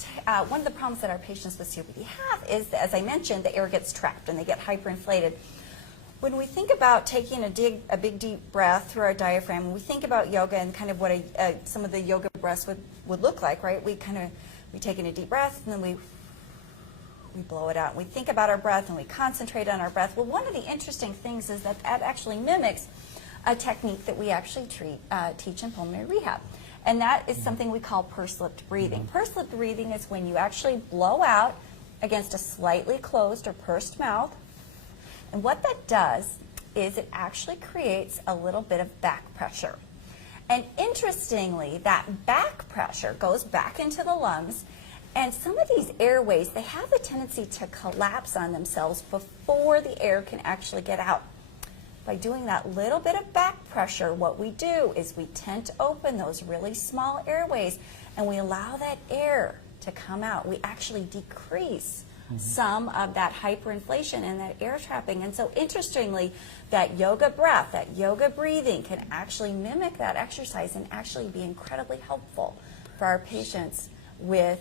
one of the problems that our patients with COPD have is, as I mentioned, the air gets trapped and they get hyperinflated. When we think about taking a big deep breath through our diaphragm, when we think about yoga and kind of what some of the yoga breaths would look like, right? We take in a deep breath and then we blow it out. We think about our breath and we concentrate on our breath. Well, one of the interesting things is that actually mimics a technique that we actually teach in pulmonary rehab. And that is something we call pursed-lipped breathing. Pursed-lipped breathing is when you actually blow out against a slightly closed or pursed mouth. And what that does is it actually creates a little bit of back pressure. And interestingly, that back pressure goes back into the lungs, and some of these airways, they have a tendency to collapse on themselves before the air can actually get out. By doing that little bit of back pressure, what we do is we tend to open those really small airways and we allow that air to come out. We actually decrease some of that hyperinflation and that air trapping. And so interestingly, that yoga breath, that yoga breathing can actually mimic that exercise and actually be incredibly helpful for our patients with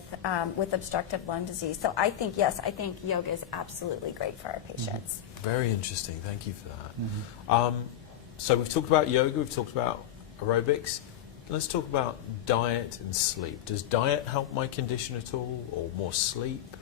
obstructive lung disease. So I think, yes, I think yoga is absolutely great for our patients. Very interesting. Thank you for that. So we've talked about yoga, we've talked about aerobics. Let's talk about diet and sleep. Does diet help my condition at all, or more sleep?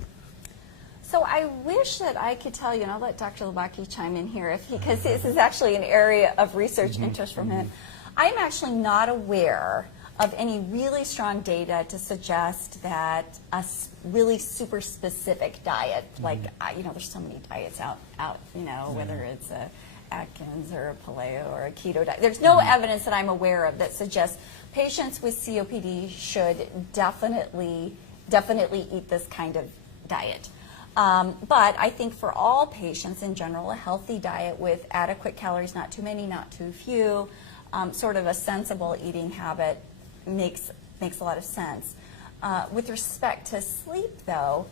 So I wish that I could tell you, and I'll let Dr. LHwCOPD chime in here, because this is actually an area of research interest from him. I'm actually not aware of any really strong data to suggest that a really super specific diet, like, you know, there's so many diets out you know, whether it's a Atkins or a paleo or a keto diet. There's no evidence that I'm aware of that suggests patients with COPD should definitely eat this kind of diet. But I think for all patients in general, a healthy diet with adequate calories, not too many, not too few, sort of a sensible eating habit makes a lot of sense. With respect to sleep, though,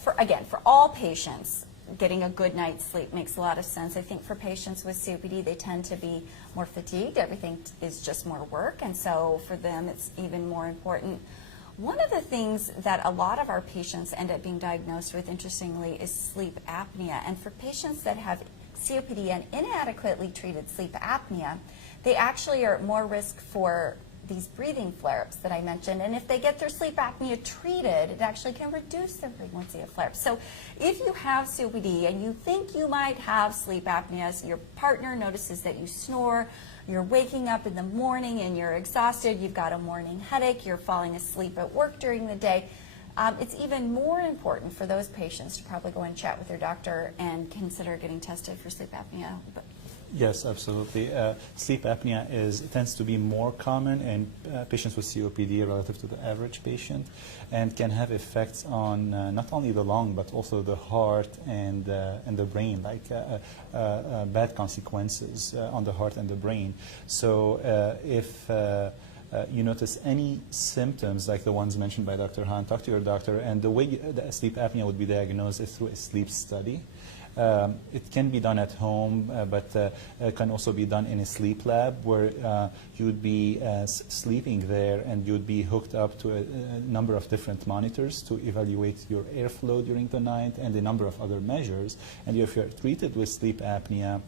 for all patients, getting a good night's sleep makes a lot of sense. I think for patients with COPD, they tend to be more fatigued. Everything is just more work, and so for them, it's even more important. One of the things that a lot of our patients end up being diagnosed with, interestingly, is sleep apnea. And for patients that have COPD and inadequately treated sleep apnea, they actually are at more risk for these breathing flare-ups that I mentioned. And if they get their sleep apnea treated, it actually can reduce their frequency of flare-ups. So if you have COPD and you think you might have sleep apnea, so your partner notices that you snore, you're waking up in the morning and you're exhausted, you've got a morning headache, you're falling asleep at work during the day, it's even more important for those patients to probably go and chat with their doctor and consider getting tested for sleep apnea. Yes, absolutely. Sleep apnea tends to be more common in patients with COPD relative to the average patient, and can have effects on not only the lung but also the heart and the brain, like bad consequences on the heart and the brain. So if you notice any symptoms like the ones mentioned by Dr. Hahn, talk to your doctor, and the way the sleep apnea would be diagnosed is through a sleep study. It can be done at home, but it can also be done in a sleep lab where you would be sleeping there, and you would be hooked up to a number of different monitors to evaluate your airflow during the night and a number of other measures. And if you're treated with sleep apnea,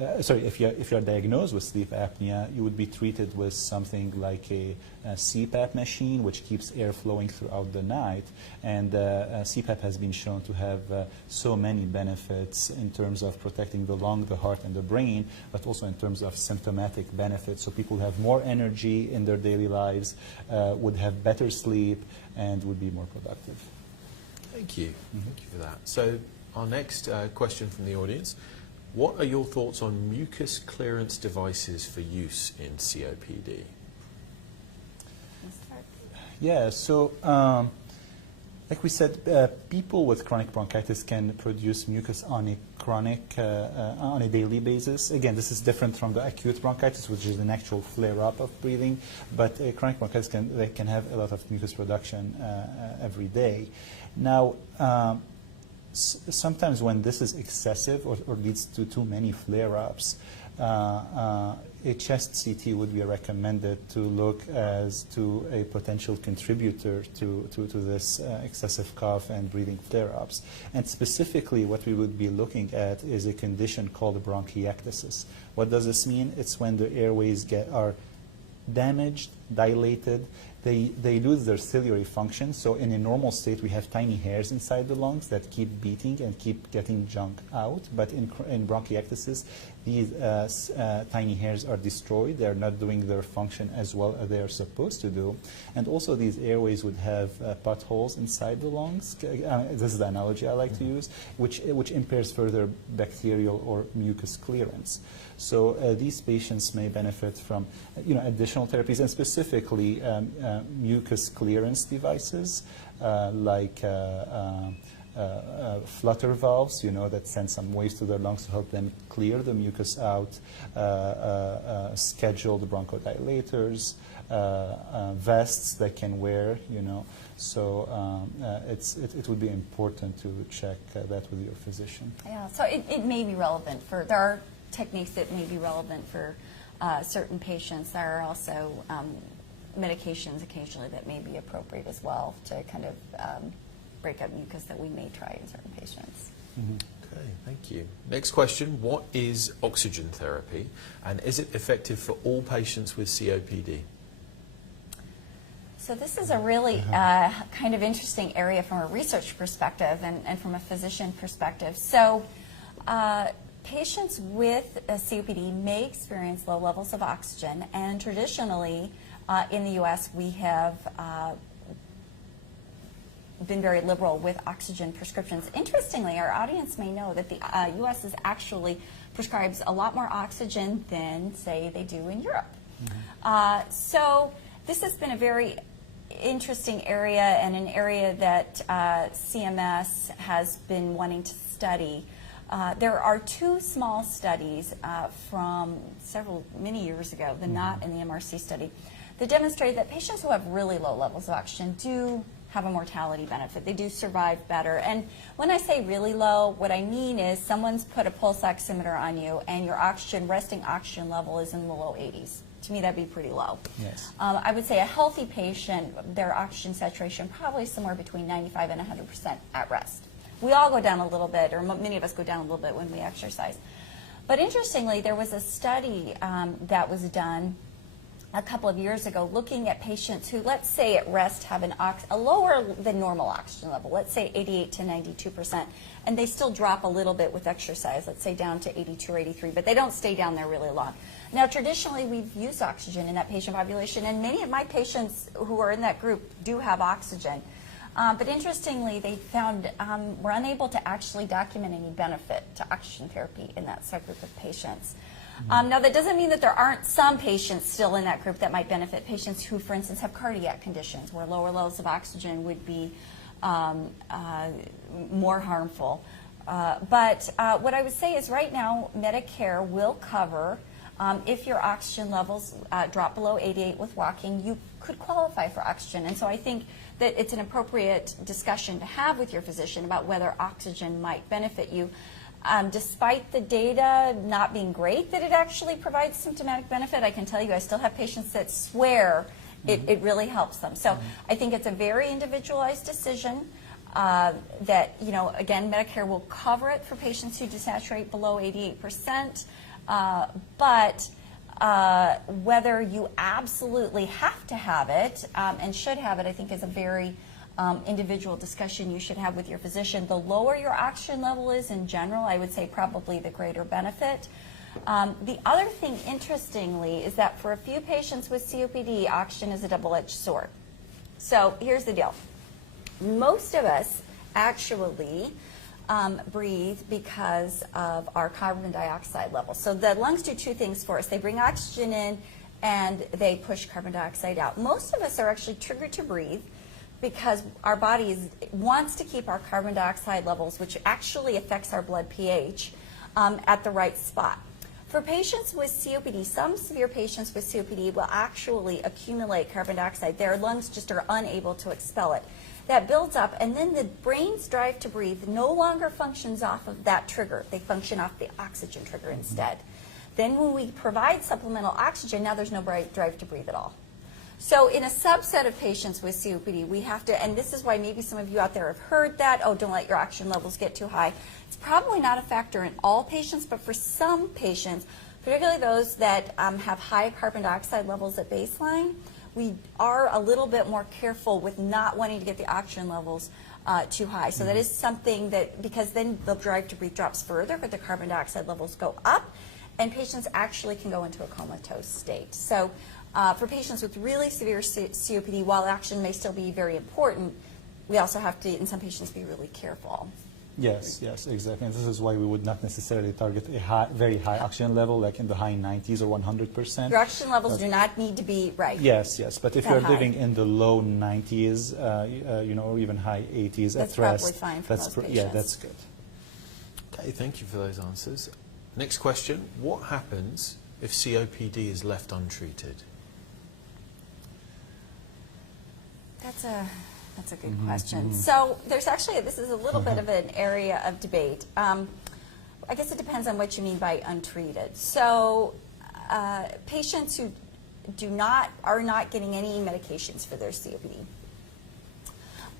if you're diagnosed with sleep apnea, you would be treated with something like a CPAP machine, which keeps air flowing throughout the night. And CPAP has been shown to have so many benefits in terms of protecting the lung, the heart, and the brain, but also in terms of symptomatic benefits. So people who have more energy in their daily lives, would have better sleep, and would be more productive. Thank you. Thank you for that. So our next question from the audience. What are your thoughts on mucus clearance devices for use in COPD? Yeah, so like we said, people with chronic bronchitis can produce mucus on a daily basis. Again, this is different from the acute bronchitis, which is an actual flare-up of breathing, but chronic bronchitis can have a lot of mucus production every day. Now, sometimes when this is excessive or leads to too many flare-ups, a chest CT would be recommended to look as to a potential contributor to this excessive cough and breathing flare-ups. And specifically what we would be looking at is a condition called bronchiectasis. What does this mean? It's when the airways are damaged, dilated, they lose their ciliary function. So in a normal state, we have tiny hairs inside the lungs that keep beating and keep getting junk out. But in bronchiectasis, these tiny hairs are destroyed. They're not doing their function as well as they're supposed to do. And also these airways would have potholes inside the lungs. This is the analogy I like to use, which impairs further bacterial or mucus clearance. So these patients may benefit from additional therapies, and specifically mucus clearance devices like flutter valves, that send some waves to their lungs to help them clear the mucus out, scheduled bronchodilators, vests they can wear, So it would be important to check that with your physician. Yeah, so it may be relevant there are techniques that may be relevant for certain patients. There are also medications occasionally that may be appropriate as well to kind of break up mucus that we may try in certain patients. Okay, thank you. Next question, what is oxygen therapy, and is it effective for all patients with COPD? So this is a really kind of interesting area from a research perspective and from a physician perspective. So patients with COPD may experience low levels of oxygen, and traditionally in the U.S. we have been very liberal with oxygen prescriptions. Interestingly, our audience may know that the U.S. is actually prescribes a lot more oxygen than, say, they do in Europe. So this has been a very interesting area and an area that CMS has been wanting to study. There are two small studies from many years ago, the NOT and the MRC study, that demonstrate that patients who have really low levels of oxygen do have a mortality benefit. They do survive better. And when I say really low, what I mean is someone's put a pulse oximeter on you and your resting oxygen level is in the low 80s. To me, that'd be pretty low. Yes. I would say a healthy patient, their oxygen saturation probably somewhere between 95 and 100% at rest. We all go down a little bit, or many of us go down a little bit when we exercise. But interestingly, there was a study that was done a couple of years ago looking at patients who, let's say at rest, have a lower than normal oxygen level, let's say 88 to 92%, and they still drop a little bit with exercise, let's say down to 82 or 83, but they don't stay down there really long. Now, traditionally, we've used oxygen in that patient population, and many of my patients who are in that group do have oxygen. But interestingly, they found we're unable to actually document any benefit to oxygen therapy in that subgroup of patients. Now, that doesn't mean that there aren't some patients still in that group that might benefit, patients who, for instance, have cardiac conditions where lower levels of oxygen would be more harmful. But what I would say is right now, Medicare will cover, if your oxygen levels drop below 88 with walking, you could qualify for oxygen. And so I think that it's an appropriate discussion to have with your physician about whether oxygen might benefit you. Despite the data not being great that it actually provides symptomatic benefit, I can tell you I still have patients that swear it really helps them. So I think it's a very individualized decision that, you know, again, Medicare will cover it for patients who desaturate below 88%, but whether you absolutely have to have it and should have it, I think is a very individual discussion you should have with your physician. The lower your oxygen level is in general, I would say probably the greater benefit. The other thing, interestingly, is that for a few patients with COPD, oxygen is a double-edged sword. So here's the deal. Most of us actually breathe because of our carbon dioxide levels. So the lungs do two things for us. They bring oxygen in and they push carbon dioxide out. Most of us are actually triggered to breathe because our body wants to keep our carbon dioxide levels, which actually affects our blood pH, at the right spot. For patients with COPD, some severe patients with COPD will actually accumulate carbon dioxide. Their lungs just are unable to expel it. That builds up, and then the brain's drive to breathe no longer functions off of that trigger. They function off the oxygen trigger instead. Then when we provide supplemental oxygen, now there's no drive to breathe at all. So in a subset of patients with COPD, we have to, and this is why maybe some of you out there have heard that, oh, don't let your oxygen levels get too high. It's probably not a factor in all patients, but for some patients, particularly those that have high carbon dioxide levels at baseline, we are a little bit more careful with not wanting to get the oxygen levels too high. So that is something that, because then the drive to breathe drops further, but the carbon dioxide levels go up, and patients actually can go into a comatose state. So for patients with really severe COPD, while oxygen may still be very important, we also have to, in some patients, be really careful. Yes, yes, exactly. And this is why we would not necessarily target a very high oxygen level, like in the high 90s or 100%. Your oxygen levels do not need to be right. Yes, yes. But if you're high. living in the low 90s, you know, or even high 80s That's at rest, probably fine for most patients. Yeah, that's good. Okay, thank you for those answers. Next question: what happens if COPD is left untreated? That's a good question. So there's actually, this is a little bit of an area of debate. I guess it depends on what you mean by untreated. So patients who are not getting any medications for their COPD,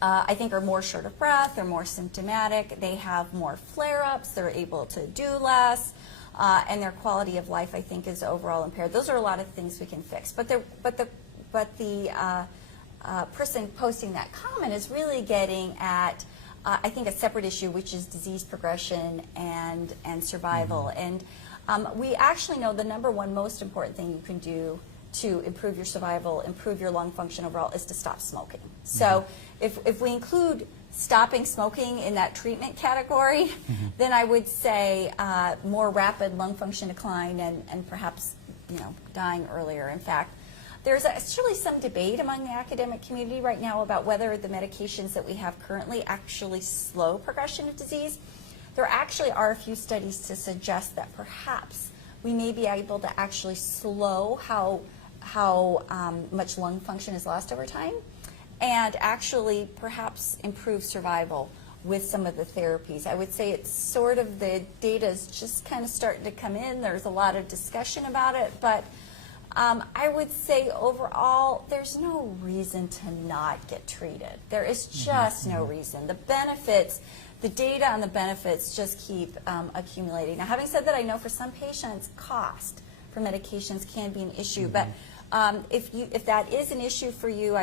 I think are more short of breath, they're more symptomatic, they have more flare-ups, they're able to do less, and their quality of life, I think, is overall impaired. Those are a lot of things we can fix. But the person posting that comment is really getting at, I think, a separate issue, which is disease progression and survival. And we actually know the number one most important thing you can do to improve your survival, improve your lung function overall, is to stop smoking. So if we include stopping smoking in that treatment category, then I would say more rapid lung function decline and perhaps, dying earlier. In fact, there's actually some debate among the academic community right now about whether the medications that we have currently actually slow progression of disease. There actually are a few studies to suggest that perhaps we may be able to actually slow how much lung function is lost over time, and actually perhaps improve survival with some of the therapies. I would say it's sort of, the data is just kind of starting to come in. There's a lot of discussion about it, but I would say overall there's no reason to not get treated. There is just no reason. The benefits, the data on the benefits just keep accumulating. Now, having said that, I know for some patients cost for medications can be an issue, but if that is an issue for you,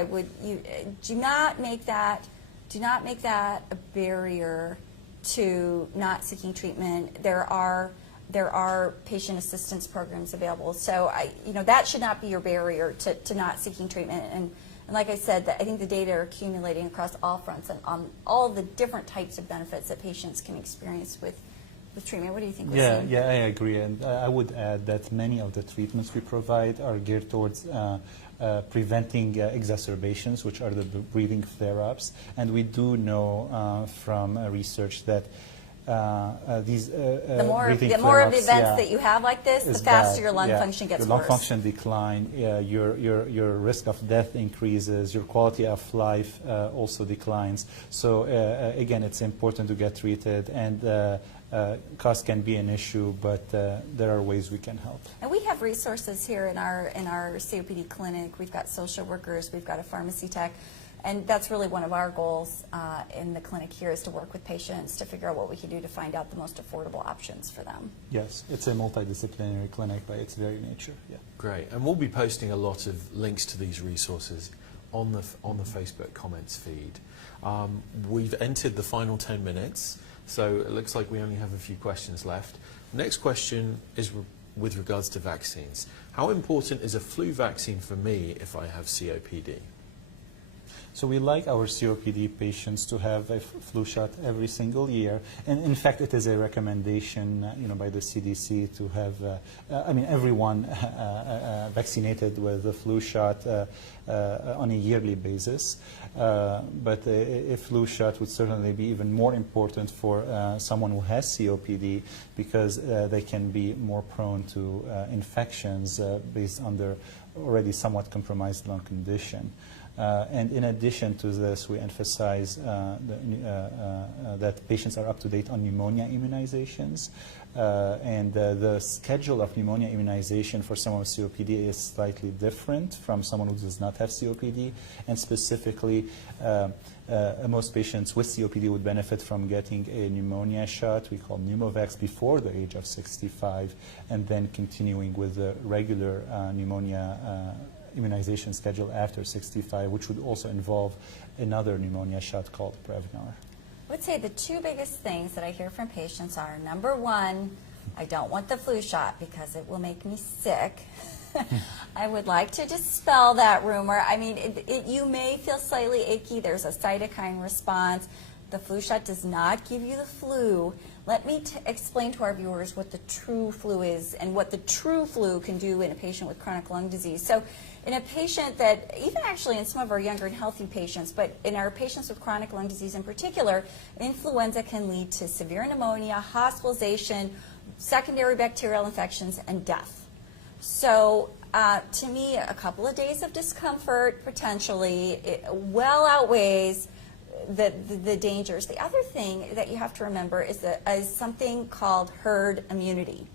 do not make that a barrier to not seeking treatment. There are patient assistance programs available, so that should not be your barrier to not seeking treatment. And like I said, I think the data are accumulating across all fronts and on all the different types of benefits that patients can experience with treatment. What do you think, Wasim? Yeah, I agree. And I would add that many of the treatments we provide are geared towards preventing exacerbations, which are the breathing flare-ups. And we do know from research that these the more of the events that you have like this, the faster your lung function gets worse. Your lung function decline, your risk of death increases, your quality of life also declines. So again, it's important to get treated, and cost can be an issue, but there are ways we can help. And we have resources here in our COPD clinic. We've got social workers, we've got a pharmacy tech. And that's really one of our goals in the clinic here, is to work with patients to figure out what we can do to find out the most affordable options for them. Yes, it's a multidisciplinary clinic by its very nature. Yeah. Great, and we'll be posting a lot of links to these resources on the Facebook comments feed. We've entered the final 10 minutes, so it looks like we only have a few questions left. Next question is with regards to vaccines. How important is a flu vaccine for me if I have COPD? So we like our COPD patients to have a flu shot every single year, and in fact it is a recommendation by the CDC to have everyone vaccinated with the flu shot on a yearly basis. But a flu shot would certainly be even more important for someone who has COPD, because they can be more prone to infections based on their already somewhat compromised lung condition. And in addition to this, we emphasize that patients are up to date on pneumonia immunizations. And the schedule of pneumonia immunization for someone with COPD is slightly different from someone who does not have COPD. And specifically, most patients with COPD would benefit from getting a pneumonia shot we call pneumovax before the age of 65, and then continuing with the regular pneumonia immunization schedule after 65, which would also involve another pneumonia shot called Prevnar. I would say the two biggest things that I hear from patients are, number one, I don't want the flu shot because it will make me sick. I would like to dispel that rumor. I mean, you may feel slightly achy. There's a cytokine response. The flu shot does not give you the flu. Let me explain to our viewers what the true flu is and what the true flu can do in a patient with chronic lung disease. So in a patient that, even actually in some of our younger and healthy patients, but in our patients with chronic lung disease in particular, influenza can lead to severe pneumonia, hospitalization, secondary bacterial infections, and death. So to me, a couple of days of discomfort potentially well outweighs the dangers. The other thing that you have to remember is something called herd immunity.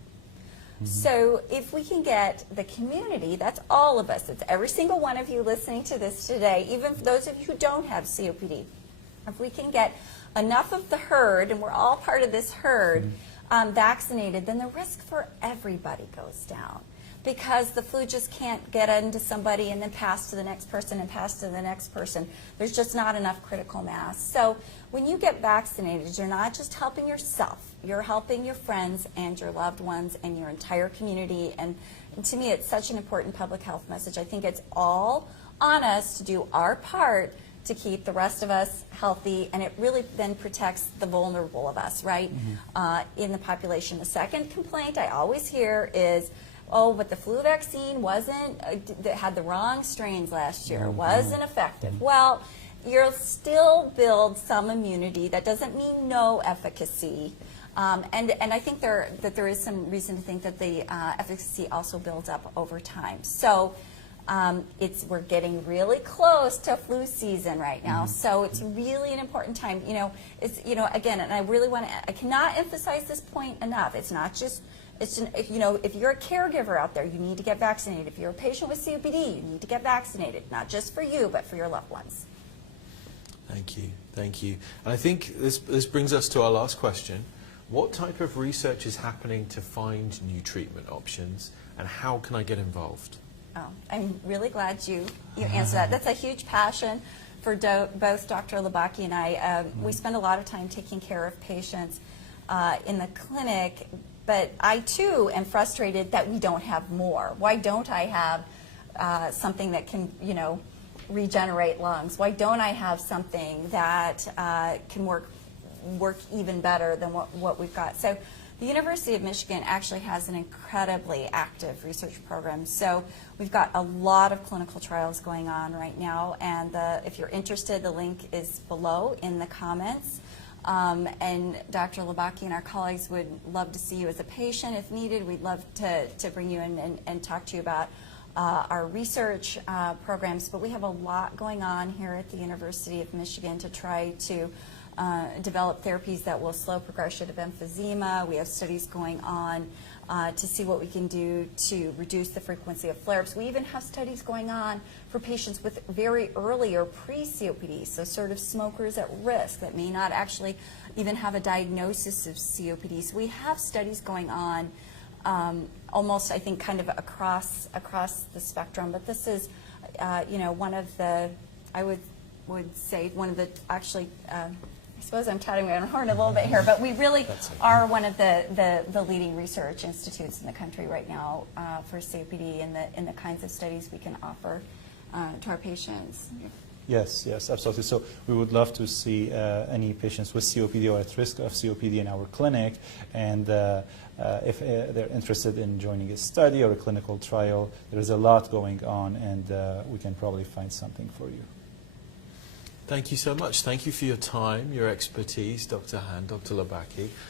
So if we can get the community, that's all of us, it's every single one of you listening to this today, even for those of you who don't have COPD, if we can get enough of the herd, and we're all part of this herd, vaccinated, then the risk for everybody goes down. because the flu just can't get into somebody and then pass to the next person and pass to the next person. There's just not enough critical mass. So when you get vaccinated, you're not just helping yourself, you're helping your friends and your loved ones and your entire community. And to me, it's such an important public health message. I think it's all on us to do our part to keep the rest of us healthy, and it really then protects the vulnerable of us, right, in the population. The second complaint I always hear is, oh, but the flu vaccine wasn't, that had the wrong strains last year, wasn't effective. Well, you'll still build some immunity. That doesn't mean no efficacy. And I think that there is some reason to think that the efficacy also builds up over time. So we're getting really close to flu season right now, so it's really an important time. Again, and I cannot emphasize this point enough. It's not just, if you're a caregiver out there, you need to get vaccinated. If you're a patient with COPD, you need to get vaccinated, not just for you, but for your loved ones. Thank you, thank you. And I think this brings us to our last question. What type of research is happening to find new treatment options, and how can I get involved? Oh, I'm really glad you answered that. That's a huge passion for both Dr. LhwCOPD and I. We spend a lot of time taking care of patients in the clinic, but I too am frustrated that we don't have more. Why don't I have something that can, regenerate lungs? Why don't I have something that can work even better than what we've got? So the University of Michigan actually has an incredibly active research program. So we've got a lot of clinical trials going on right now, and if you're interested, the link is below in the comments. And Dr. LhwCOPD and our colleagues would love to see you as a patient if needed. We'd love to bring you in and talk to you about our research programs. But we have a lot going on here at the University of Michigan to try to develop therapies that will slow progression of emphysema. We have studies going on to see what we can do to reduce the frequency of flare-ups. We even have studies going on for patients with very early or pre-COPD, so sort of smokers at risk that may not actually even have a diagnosis of COPD. So we have studies going on almost, I think, kind of across the spectrum. But this is, one of the, I would say, one of the actually, I suppose I'm touting my own horn a little bit here, but we really are one of the leading research institutes in the country right now for COPD and the kinds of studies we can offer to our patients. Yes, absolutely. So we would love to see any patients with COPD or at risk of COPD in our clinic, and if they're interested in joining a study or a clinical trial, there is a lot going on, and we can probably find something for you. Thank you so much. Thank you for your time, your expertise, Dr. Han, Dr. LhwCOPD.